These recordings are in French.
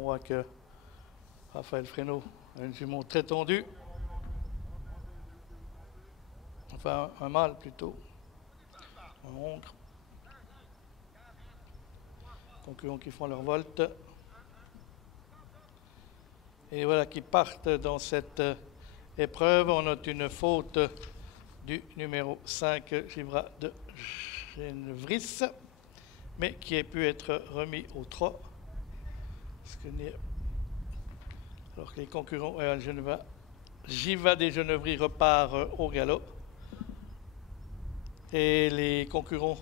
On voit que Raphaël Fresneau a une jument très tendue. Enfin, un mâle plutôt. Un hongre. Concurrents qui font leur volte. Et voilà qui partent dans cette épreuve. On note une faute du numéro 5, Givra de Genevris, mais qui a pu être remis au trot. Alors que les concurrents, Giva des Genevris repart au galop. Et les concurrents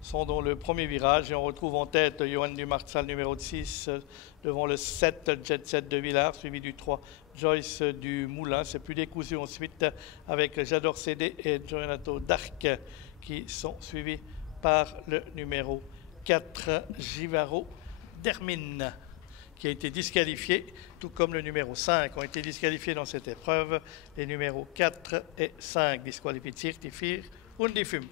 sont dans le premier virage. Et on retrouve en tête Johan Dumartzal, numéro 6, devant le 7, Jet Set de Villars, suivi du 3, Joyce du Moulin. C'est plus décousu ensuite avec J'adore CD et Jorenato d'Arc qui sont suivis par le numéro 4, Givaro d'Hermine, qui a été disqualifié, tout comme le numéro 5 ont été disqualifiés dans cette épreuve. Les numéros 4 et 5 disqualifiés, Tifir und die 5.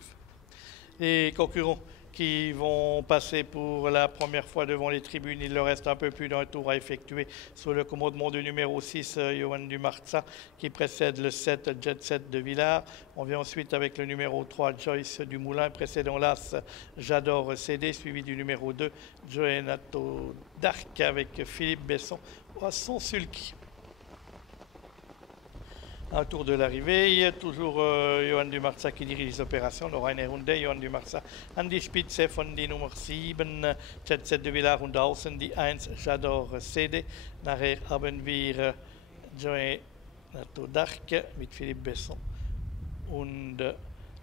Les concurrents qui vont passer pour la première fois devant les tribunes, il leur reste un peu plus d'un tour à effectuer sous le commandement du numéro 6, Johan Dumarza, qui précède le 7, Jet Set de Villars. On vient ensuite avec le numéro 3, Joyce du Moulin, précédant l'As, J'adore CD, suivi du numéro 2, Joenato d'Arc, avec Philippe Besson, Poisson Sulky. Un tour de l'arrivée, toujours Johan Dumarza qui dirige les opérations, noch eine Runde, Johan Dumarza an die Spitze von die Nummer 7, Jet Set de Villars und außen die 1, J'adore CD. Nachher haben wir Joenato d'Arc mit Philippe Besson und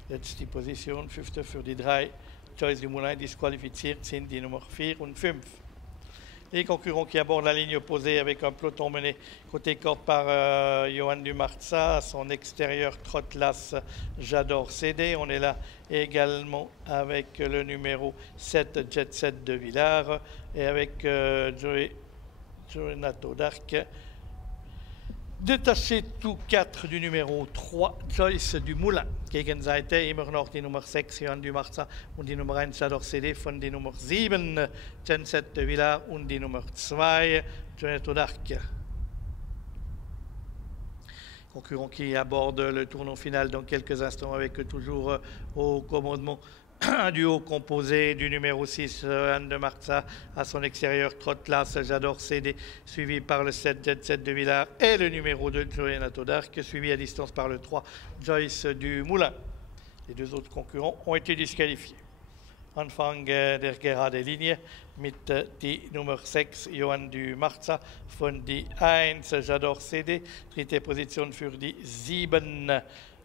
letzte Position, 5. für die 3, Joyce du Moulin, disqualifiziert sind die Nummer 4 und 5. Les concurrents qui abordent la ligne opposée avec un peloton mené côté corde par Johan Dumarza, son extérieur trotlas J'adore CD. On est là également avec le numéro 7, Jet Set de Villars, et avec Jorenato d'Arc. Détaché tout 4 du numéro 3, Joyce du Moulin. Gegenseite immer noch die Nummer 6, Johan Dumarza, und die Nummer 1, J'adore CD, von die Nummer 7, Jet Set de Villars, und die Nummer 2, Jorenato d'Arc. Concurrent qui aborde le tournoi final dans quelques instants avec toujours au commandement un duo composé du numéro 6, Johan Dumarza, à son extérieur, trotlas, J'adore CD, suivi par le 7, Jet Set de Villars, et le numéro 2, Jorenato d'Arc, suivi à distance par le 3, Joyce du Moulin. Les deux autres concurrents ont été disqualifiés. Anfang der gerade Linie mit die Nummer 6, Johan Dumarza, von die 1, J'adore CD, dritte Position für die 7,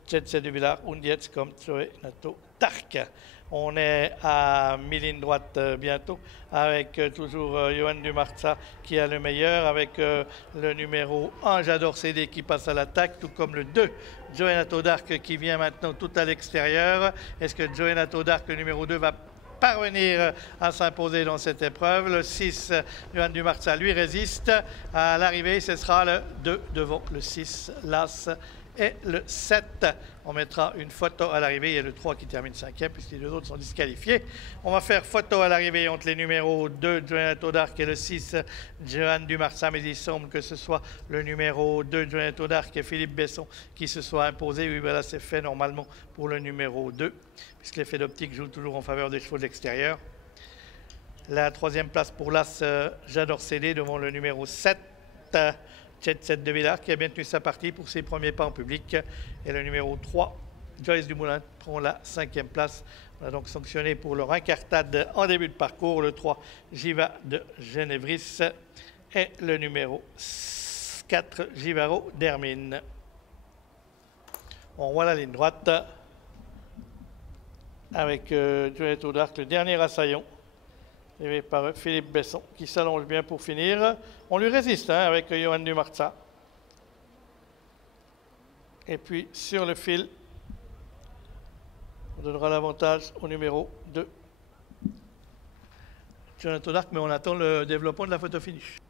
Jet Set de Villars, und jetzt kommt Jorenato d'Arc. On est à mi-ligne droite bientôt, avec toujours Johan Dumarza qui a le meilleur, avec le numéro 1, J'adore CD, qui passe à l'attaque, tout comme le 2, Jorenato d'Arc, qui vient maintenant tout à l'extérieur. Est-ce que Jorenato d'Arc, le numéro 2, va parvenir à s'imposer dans cette épreuve? Le 6, Johan Dumarza, lui résiste. À l'arrivée, ce sera le 2 devant le 6, l'As, et le 7. On mettra une photo à l'arrivée. Il y a le 3 qui termine 5e, puisque les deux autres sont disqualifiés. On va faire photo à l'arrivée entre les numéros 2, Jorenato d'Arc, et le 6, Johan Dumarza. Mais il semble que ce soit le numéro 2, Jorenato d'Arc, et Philippe Besson qui se soit imposé. Oui, ben là, c'est fait normalement pour le numéro 2, puisque l'effet d'optique joue toujours en faveur des chevaux de l'extérieur. La 3e place pour l'As, J'adore CD, devant le numéro 7, Jet Set de Villars, qui a bien tenu sa partie pour ses premiers pas en public. Et le numéro 3, Joyce du Moulin, prend la 5e place. On a donc sanctionné pour leur incartade en début de parcours le 3, Giva de Genevris, et le numéro 4, Givaro d'Hermine. On voit la ligne droite avec Jorenato d'Arc, le dernier assaillant, et par Philippe Besson, qui s'allonge bien pour finir. On lui résiste avec Johan Dumarza. Et puis sur le fil, on donnera l'avantage au numéro 2, Jorenato d'Arc, mais on attend le développement de la photo finish.